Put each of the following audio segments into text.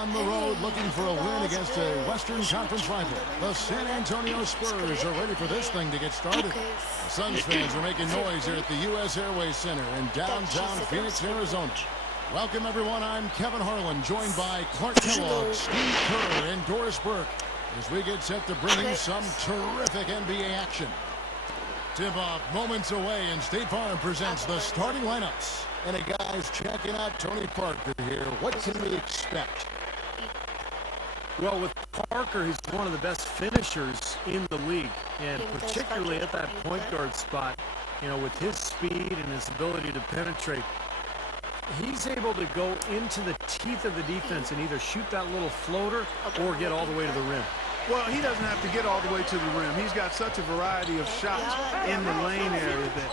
on the road looking for a win against a Western Conference rival. The San Antonio Spurs are ready for this thing to get started. The Suns fans are making noise here at the U.S. Airways Center in downtown Phoenix, Arizona. Welcome, everyone. I'm Kevin Harlan, joined by Clark Kellogg, Steve Kerr, and Doris Burke, as we get set to bring you some terrific NBA action. Tip-off moments away, and State Farm presents the starting lineups. And a guy's checking out Tony Parker here. What can we expect? Well, with Parker, he's one of the best finishers in the league, and particularly at that point guard spot, you know, with his speed and his ability to penetrate, he's able to go into the teeth of the defense and either shoot that little floater or get all the way to the rim. Well, he doesn't have to get all the way to the rim. He's got such a variety of shots in the lane area that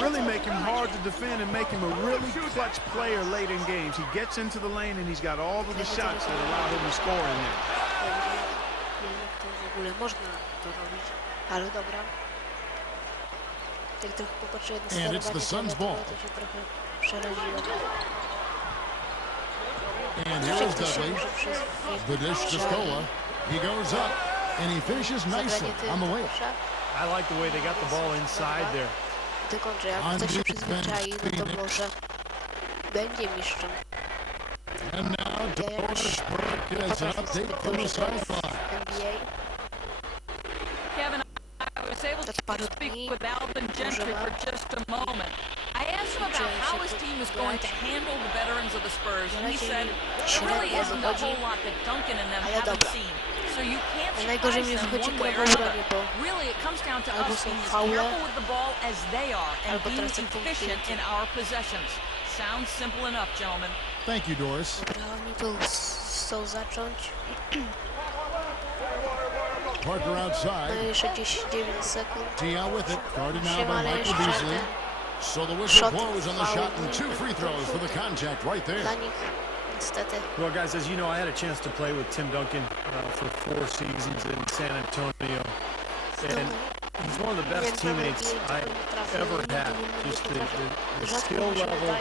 really make him hard to defend and make him a really clutch player late in games. He gets into the lane and he's got all of the shots that allow him to score in there. And it's the Suns' ball. And here is Dudley. The dish to Scola. He goes up, and he finishes nicely on the way. I like the way they got the ball inside there. On defense, Phoenix. And now Doris Burke has an update from the sideline. Kevin, I was able to speak with Alvin Gentry for just a moment. I asked him about how his team is going to handle the veterans of the Spurs, and he said there really isn't a whole lot that Duncan and them haven't seen. So you can't surprise them one way or another. Really, it comes down to us being as careful with the ball as they are and being efficient in our possessions. Sounds simple enough, gentlemen. Thank you, Doris. Parker outside. Tia with it, guarded now by Michael Beasley. So the whistle blows on the shot and 2 free throws for the contact right there. Well, guys, as you know, I had a chance to play with Tim Duncan for 4 seasons in San Antonio, and he's one of the best teammates I ever had. Just the skill level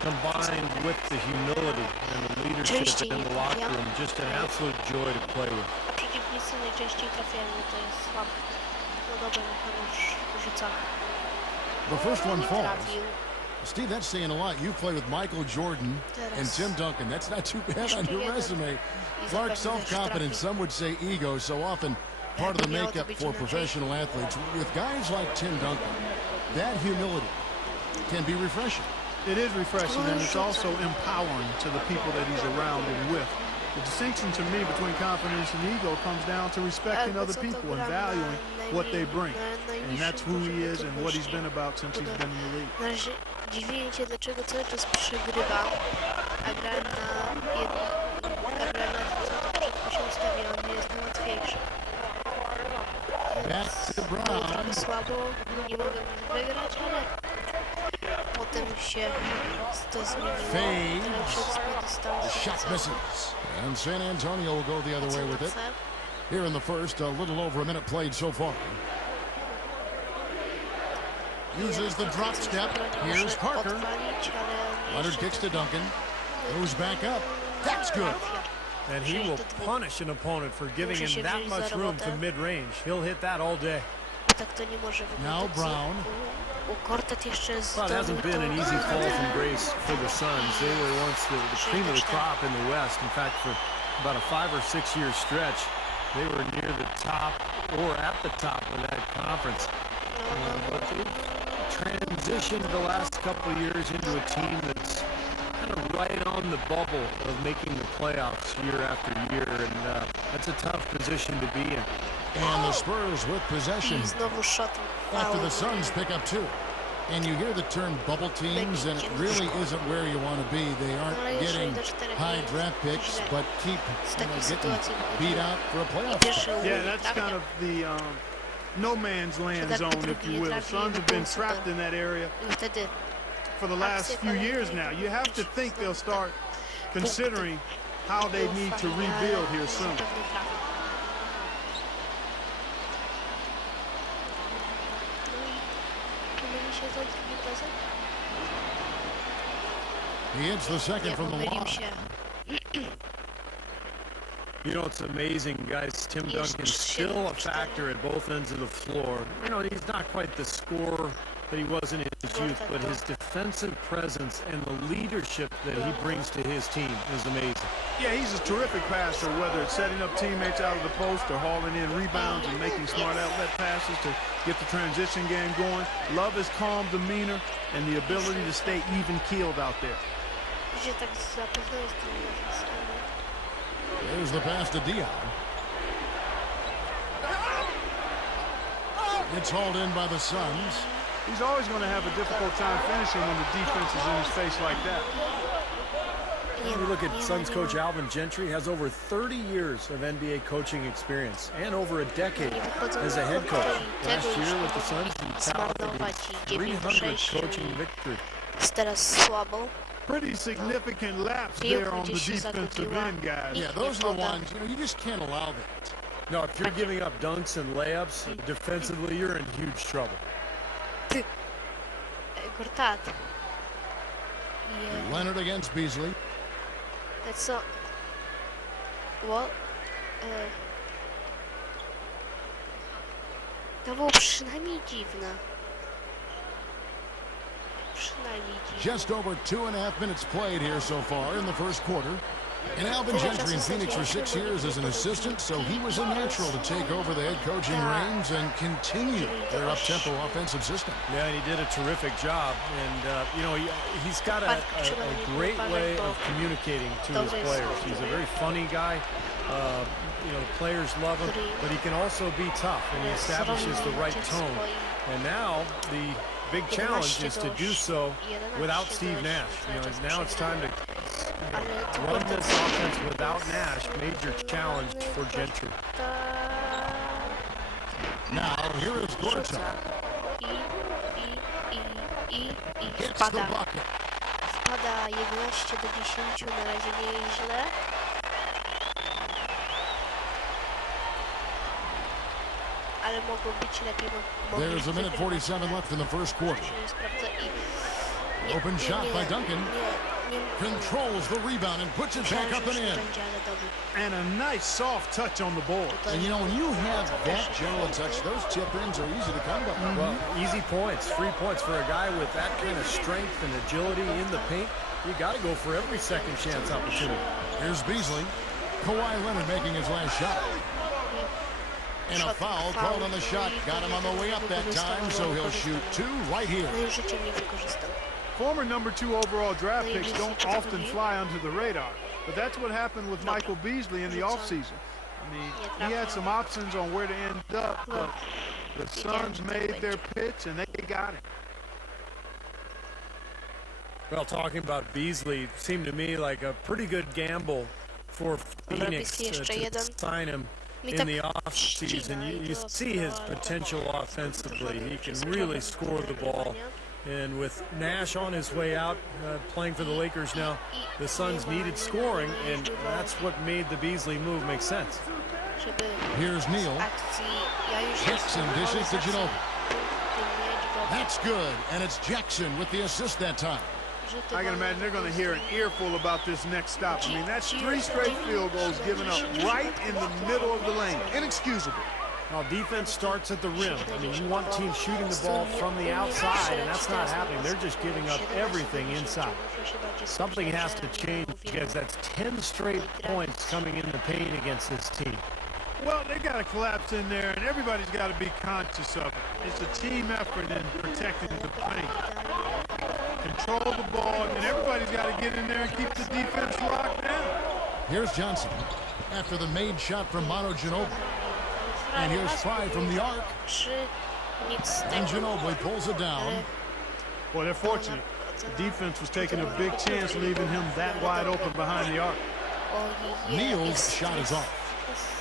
combined with the humility and the leadership in the locker room, just an absolute joy to play with. The first one falls. Steve, that's saying a lot. You play with Michael Jordan and Tim Duncan. That's not too bad on your resume. Clark, self-confidence, some would say ego, so often part of the makeup for professional athletes. With guys like Tim Duncan, that humility can be refreshing. It is refreshing, and it's also empowering to the people that he's around and with. The distinction to me between confidence and ego comes down to respecting other people and valuing what they bring. And that's who he is and what he's been about since he's been in the league. Dziwię się, dlaczego cały czas przegrywa, a gra na to się ustawia, on jest najłatwiejszy. Trochę słabo, nie mogę wygrać, ale potem się to zmieniło. Shot misses. And San Antonio will go the other way with it. Here in the first, a little over a minute played so far. Uses the drop step. Here's Parker. Leonard kicks to Duncan. Goes back up. That's good. And he will punish an opponent for giving him that much room to mid-range. He'll hit that all day. Now Brown. Well, it hasn't been an easy fall from grace for the Suns. They were once the cream of the crop in the West. In fact, for about a 5 or 6 year stretch, they were near the top or at the top of that conference. But they've transitioned the last couple of years into a team that's kind of right on the bubble of making the playoffs year after year, and that's a tough position to be in. And the Spurs with possession after the Suns pick up 2. And you hear the term bubble teams, and it really isn't where you want to be. They aren't getting high draft picks, but keep getting beat out for a playoff spot. Yeah, that's kind of the no man's land zone, if you will. Suns have been trapped in that area for the last few years now. You have to think they'll start considering how they need to rebuild here soon. He hits the second from the line. You know, it's amazing, guys. Tim Duncan's still a factor at both ends of the floor. You know, he's not quite the scorer that he was in his youth, but his defensive presence and the leadership that he brings to his team is amazing. Yeah, he's a terrific passer, whether it's setting up teammates out of the post or hauling in rebounds and making smart outlet passes to get the transition game going. Love his calm demeanor and the ability to stay even-keeled out there. There's the pass to Dion. It's hauled in by the Suns. He's always going to have a difficult time finishing when the defense is in his face like that. When you look at Suns coach Alvin Gentry, has over 30 years of NBA coaching experience and over a decade as a head coach. Last year with the Suns, he touted 300 coaching victories. Pretty significant laps there on the defensive end, guys. Yeah, those are the ones, you know, you just can't allow that. No, if you're giving up dunks and layups, defensively, you're in huge trouble. Leonard against Beasley. That's not... What? To było przynajmniej dziwne. Just over 2.5 minutes played here so far in the first quarter. And Alvin Gentry in Phoenix for 6 years as an assistant, so he was a natural to take over the head coaching reins and continue their up-tempo offensive system. Yeah, and he did a terrific job. And, you know, he's got a great way of communicating to his players. He's a very funny guy. You know, the players love him, but he can also be tough, and he establishes the right tone. And now the big challenge is to do so without Steve Nash. You know, now it's time to run this offense without Nash. Major challenge for Gentry. Now here is Gorta. Gets the bucket. Spada 11 do 10, na razie nieźle. Ale mogło być lepiej. There's a minute 47 left in the first quarter. Open shot by Duncan. Controls the rebound and puts it back up and in. And a nice soft touch on the board. And you know, when you have that general touch, those tip-ins are easy to come by. Well, easy points, free points for a guy with that kind of strength and agility in the paint. You got to go for every second chance opportunity. Here's Beasley. Kawhi Leonard making his last shot. And a foul called on the shot. Got him on the way up that time, so he'll shoot two right here. Former #2 overall draft picks don't often fly under the radar, but that's what happened with Michael Beasley in the offseason. I mean, he had some options on where to end up, but the Suns made their pitch and they got him. Well, talking about Beasley, seemed to me like a pretty good gamble for Phoenix to sign him in the offseason. You see his potential offensively. He can really score the ball. And with Nash on his way out, playing for the Lakers now, the Suns needed scoring, and that's what made the Beasley move make sense. Here's Neal. Jackson dishes to Ginobili. That's good, and it's Jackson with the assist that time. I can imagine they're going to hear an earful about this next stop. I mean, that's 3 straight field goals given up right in the middle of the lane. Inexcusable. Now, defense starts at the rim. I mean, you want teams shooting the ball from the outside, and that's not happening. They're just giving up everything inside. Something has to change, because that's 10 straight points coming in the paint against this team. Well, they got to collapse in there, and everybody's got to be conscious of it. It's a team effort in protecting the paint. Control the ball, and everybody's got to get in there and keep the defense locked down. Here's Johnson after the made shot from Ginobili. And here's Fry from the arc. And Ginobili pulls it down. Well, they're fortunate. The defense was taking a big chance, leaving him that wide open behind the arc. Neal's shot is off.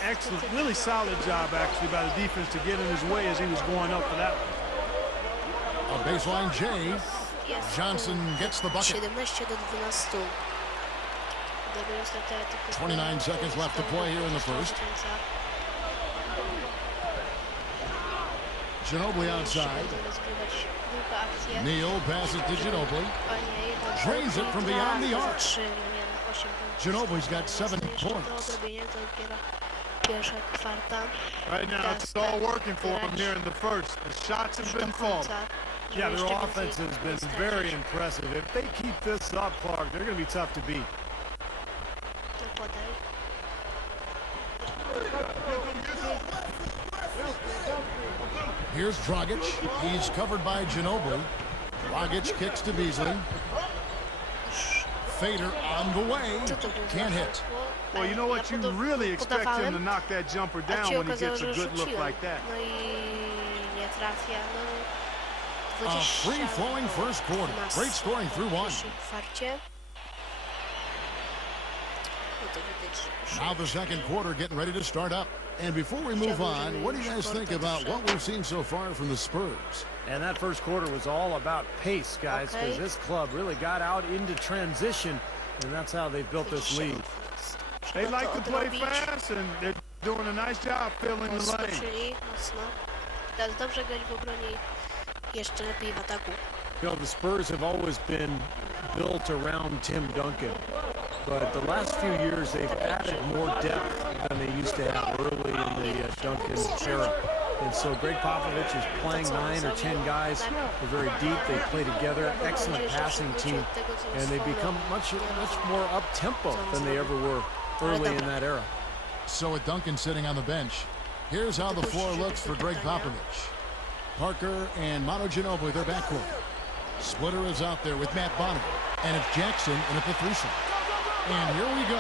Excellent, really solid job, actually, by the defense to get in his way as he was going up for that one. A baseline J. Johnson gets the bucket. 29 seconds left to play here in the first. Ginobili outside. Neal passes to Ginobili. Drains it from beyond the arc. 8 punktów. Ginobili's got 7 Do points. odrobienia to dopiero pierwsza kwarta. Right now, it's all working for them here in the first. The shots have been falling. Yeah, their offense has been very impressive. If they keep this up, Clark, they're going to be tough to beat. Nakładaj. Here's Dragic. He's covered by Ginobili. Dragic kicks to Beasley. Fader on the way. Can't hit. Well, you know what? You really expect him to knock that jumper down when he gets a good look like that. No i nie trafia. No, A free-flowing first quarter. Great scoring through one. Now the second quarter getting ready to start up. And before we move on, what do you guys think about what we've seen so far from the Spurs? And that first quarter was all about pace, guys, because this club really got out into transition, and that's how they've built this lead. They like to play fast, and they're doing a nice job filling the lane. Teraz dobrze grać w obronie, jeszcze lepiej w ataku. You know, the Spurs have always been built around Tim Duncan, but the last few years they've added more depth than they used to have early in the Duncan era. And so Greg Popovich is playing 9 or 10 guys. They're very deep. They play together. Excellent passing team, and they become much more up-tempo than they ever were early in that era. So with Duncan sitting on the bench, here's how the floor looks for Greg Popovich. Parker and Manu Ginobili, their backcourt. Splitter is out there with Matt Bonner, and it's Jackson in at the three-shot. And here we go.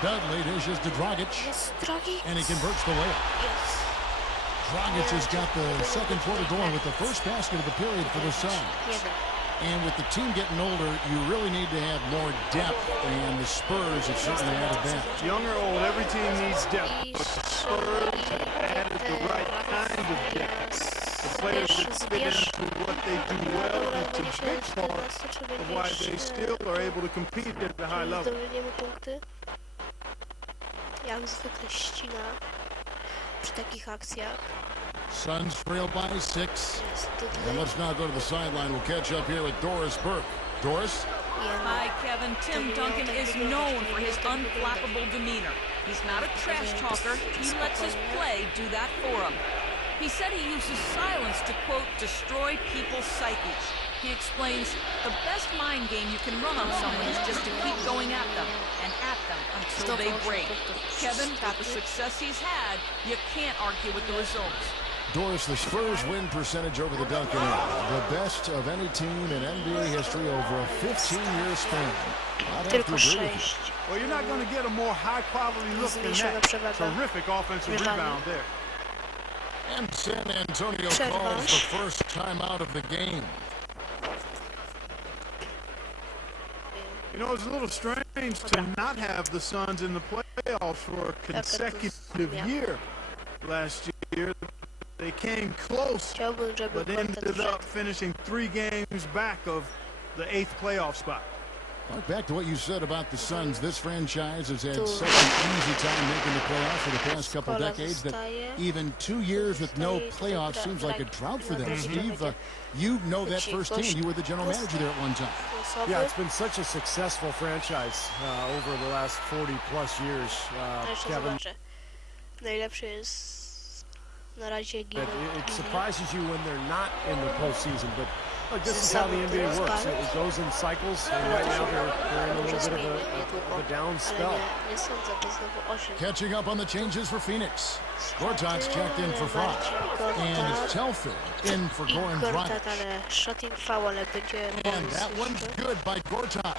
Dudley dishes to Dragic, and he converts the layup. Dragic has got the second quarter going with the first basket of the period for the Suns. And with the team getting older, you really need to have more depth, and the Spurs have certainly added that. Young or old, every team needs depth, but the Spurs have added the right kind of depth. The players that fit into what they do well, and it's a big part of why they still are able to compete at the high level. Jak zwykle ścina przy takich akcjach. Suns trail by 6. And let's now go to the sideline. We'll catch up here with Doris Burke. Doris? Hi, Kevin. Tim Duncan is known for his unflappable demeanor. He's not a trash talker. He lets his play do that for him. He said he uses silence to, quote, destroy people's psyches. He explains, the best mind game you can run on someone is just to keep going at them until they break. Kevin, with the success he's had, you can't argue with the results. Doris, the Spurs win percentage over the Duncan era, the best of any team in NBA history over a 15-year span. I'd have to agree with you. Well, you're not going to get a more high-quality look than that. Terrific offensive rebound there. And San Antonio calls the first timeout of the game. You know, it's a little strange to not have the Suns in the playoffs for a consecutive year. Last year, they came close, but ended up finishing 3 games back of the 8th playoff spot. Back to what you said about the Suns, this franchise has had such an easy time making the playoffs for the past couple decades that even 2 years with no playoffs seems like a drought for them. Steve, you know that firsthand. You were the general manager there at one time. Yeah, it's been such a successful franchise over the last 40-plus years, Kevin. It surprises you when they're not in the postseason, but look, this is how the NBA works. It goes in cycles, and right now they're in a little bit of a down spell. Catching up on the changes for Phoenix. Gortat's checked in for Fox. And it's Telford in for Goran Dragic. And that one's good by Gortat.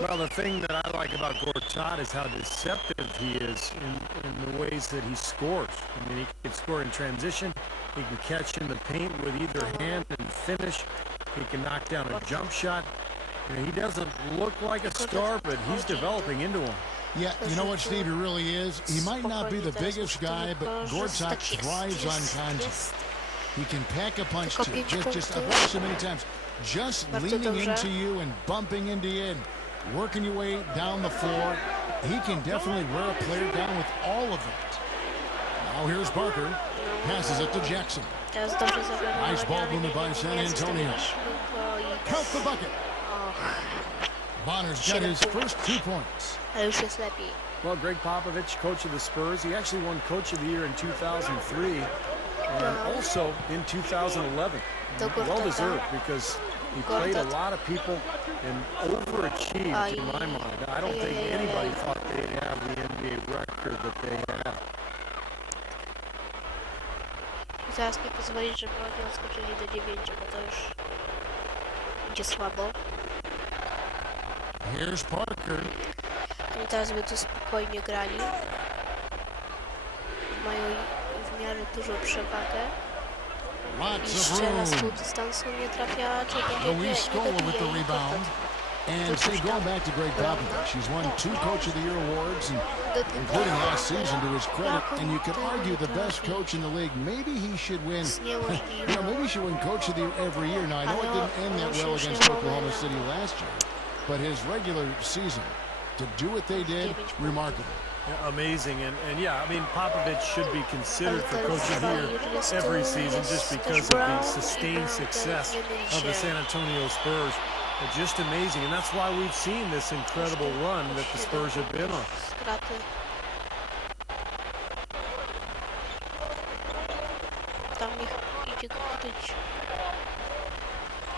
Well, the thing that I like about Gortat is how deceptive he is in the ways that he scores. I mean, he can score in transition. He can catch in the paint with either hand and finish. He can knock down a jump shot. You know, he doesn't look like a star, but he's developing into one. Yeah, you know what, Steve, he really is? He might not be the biggest guy, but Gortat thrives on contact. He can pack a punch, too. I've watched him many times. Just leaning into you and bumping into you and working your way down the floor. He can definitely wear a player down with all of it. Now here's Parker. Passes it to Jackson. Nice ball movement by San Antonio. Count the bucket. Bonner's got his first 2 points. Ale już jest lepiej. Well, Greg Popovich, coach of the Spurs, he actually won Coach of the Year in 2003 and also in 2011. Well deserved because he played a lot of people and overachieved in my mind. I don't think anybody thought they'd have the NBA record that they have. Teraz nie pozwolić, żeby oni odskoczyli do 9, bo to już idzie słabo. Here's Parker. Oni teraz by tu spokojnie grali. Mają w miarę dużą przewagę. I strzela z pół dystansu nie trafia, czego nie dobije. And say, going back to Greg Popovich, she's won 2 Coach of the Year awards, including last season to his credit. And you could argue the best coach in the league. Maybe he should win. Maybe he should win Coach of the Year every year. Now I know it didn't end that well against Oklahoma City last year, but his regular season, to do what they did, remarkable. Yeah, amazing, and yeah, I mean Popovich should be considered for Coach of the Year every season just because of the sustained success of the San Antonio Spurs. Just amazing, and that's why we've seen this incredible run that the Spurs have been on.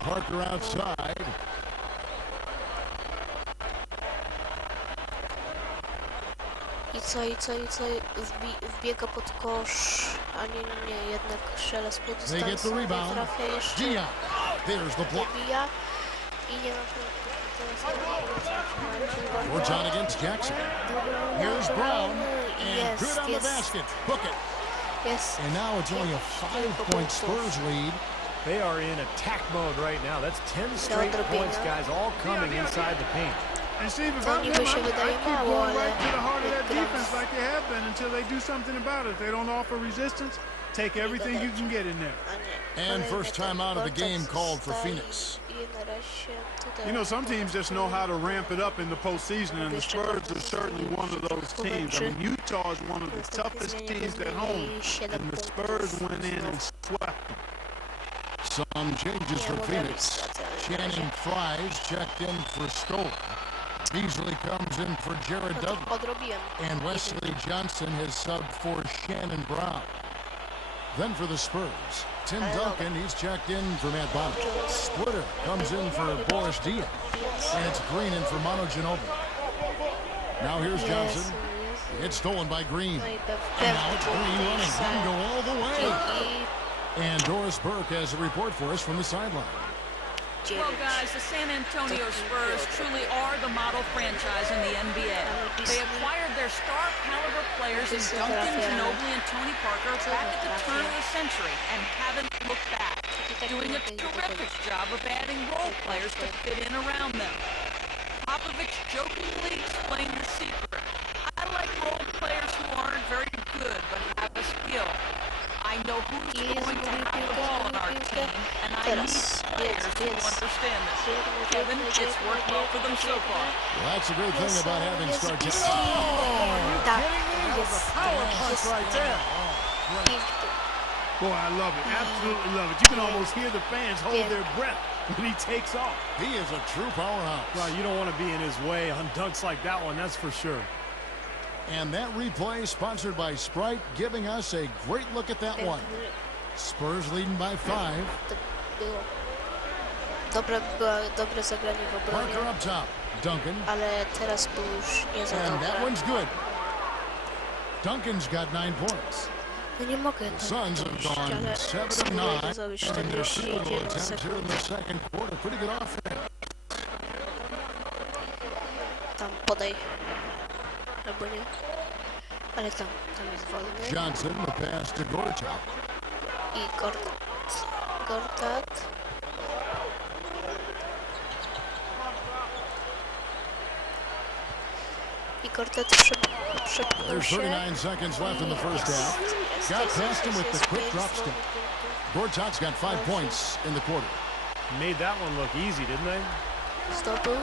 Parker outside. I co? Wbiega pod kosz, a nie, jednak strzela z pół dystansu, nie trafia jeszcze. There's the block. Dobija i nie ma We're on against Jackson. Here's Brown, and good on the basket. Book it. Yes. And now it's only a 5-point Spurs lead. They are in attack mode right now. That's 10 straight points, guys, all coming inside the paint. And Steve, if I'm them, I keep going right to the heart of that defense like they have been until they do something about it. If they don't offer resistance, take everything you can get in there. And first time out of the game called for Phoenix. You know, some teams just know how to ramp it up in the postseason, and the Spurs are certainly one of those teams. I mean, Utah is one of the toughest teams at home, and the Spurs went in and swept them. Some changes for Phoenix. Channing Fries checked in for Stoll. Beasley comes in for Jared Dudley. And Wesley Johnson has subbed for Shannon Brown. Then for the Spurs, Tim Duncan, he's checked in for Matt Bonner. Splitter comes in for Boris Diaw. And it's Green in for Manu Ginobili. Now here's Johnson. It's stolen by Green. And now it's Green running. He can go all the way. And Doris Burke has a report for us from the sideline. Well, guys, the San Antonio Spurs truly are the model franchise in the NBA. They acquired their star caliber players in Duncan, Ginobili, and Tony Parker back at the turn of the century and haven't looked back, doing a terrific job of adding role players to fit in around them. Popovich jokingly explained the secret. I like role players who aren't very good but have a skill. I know who's going to have the ball on our team, and I need players who understand this. Kevin, it's worked well for them so far. Well, that's a great thing about having star talent. Power punch right there. Boy, I love it. Absolutely love it. You can almost hear the fans hold their breath when he takes off. He is a true powerhouse. Well, you don't want to be in his way on dunks like that one, that's for sure. And that replay sponsored by Sprite, giving us a great look at that one. Spurs leading by 5. Dobre zagranie w obronie. Parker up top. Duncan. Ale teraz był już nie za And that dobre. one's good. Duncan's got 9 points. No nie mogę The Suns have gone 7-9 in their field goal attempts here in the second quarter. Pretty good offense. Tam podaj. Albo nie. Ale tam jest wolny. Johnson, the pass to Gortat. I Gortat. I Gortat przepchnął There's się. 39 seconds left in the first half. Got past him with the quick drop step. Gortat's got 5 points in the quarter. Made that one look easy, didn't they? Zdobył.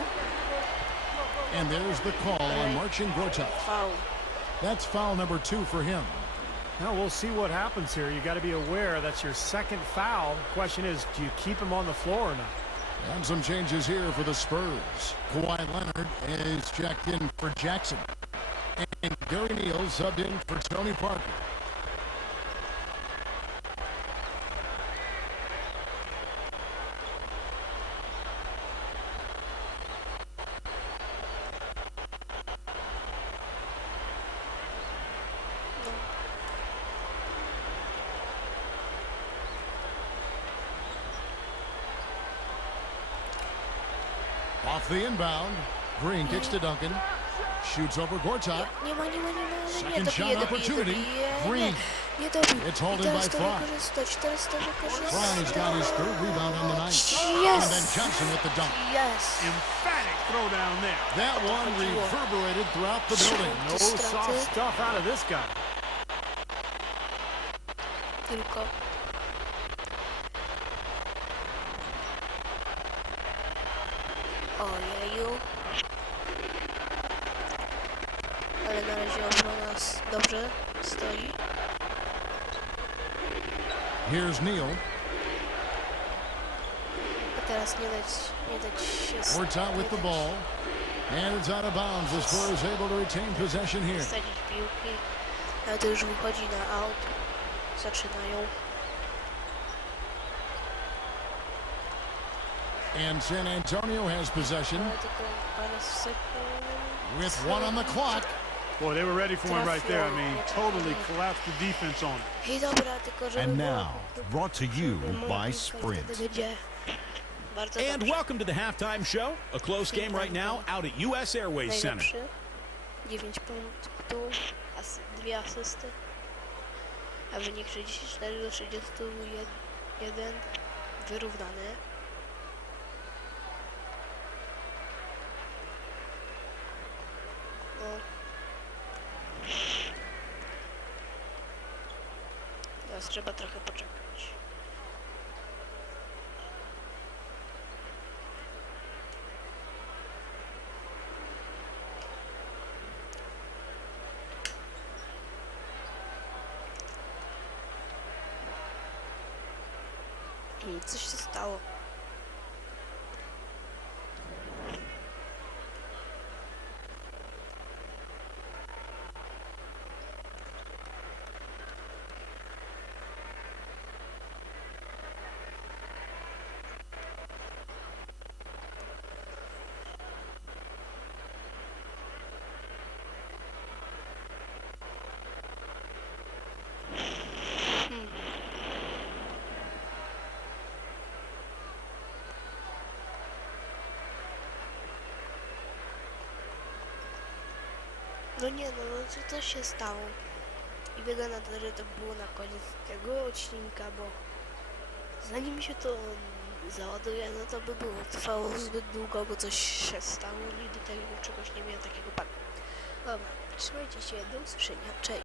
And there's the call on Marcin Gortat. Foul. That's foul number 2 for him. Now we'll see what happens here. You got to be aware that's your second foul. The question is, do you keep him on the floor or not? And some changes here for the Spurs. Kawhi Leonard is checked in for Jackson. And Gary Neal subbed in for Tony Parker. Off the inbound. Green kicks to Duncan. Shoots over Gortat. Second shot opportunity. Green. It's holding by Fry. Fry's got his third rebound on the night. Yes. And then Johnson with the dunk. Yes. Emphatic throw down there. That one reverberated throughout the building. No soft stuff out of this guy. Tylko. Ojeju. Ale na razie obrona dobrze stoi. Here's Neal. A teraz nie dać się Gortat with the ball. And it's out of bounds. The Spurs able to retain possession here. wsadzić piłki. Ale to już wychodzi na aut. Zaczynają. And San Antonio has possession Ale tylko parę sekund. with one on the clock. Boy, they were ready for him right there. I mean, totally collapsed the defense on him. I dobra, tylko żeby And było- now, brought to you żeby by było Sprint. wtedy będzie bardzo And dobrze. welcome to the halftime show. A close game right now out at US Airways Center. Najlepszy. 9 punktów, 2 asysty. A wynik 34 do 31 wyrównany. No. Teraz trzeba trochę poczekać. Coś się stało. No nie no, co się stało? I wygląda na to, że to było na koniec tego odcinka, bo zanim się to załaduje, no to by było trwało zbyt długo, bo coś się stało, nigdy takiego czegoś nie miałem takiego pana. Dobra, trzymajcie się, do usłyszenia, cześć.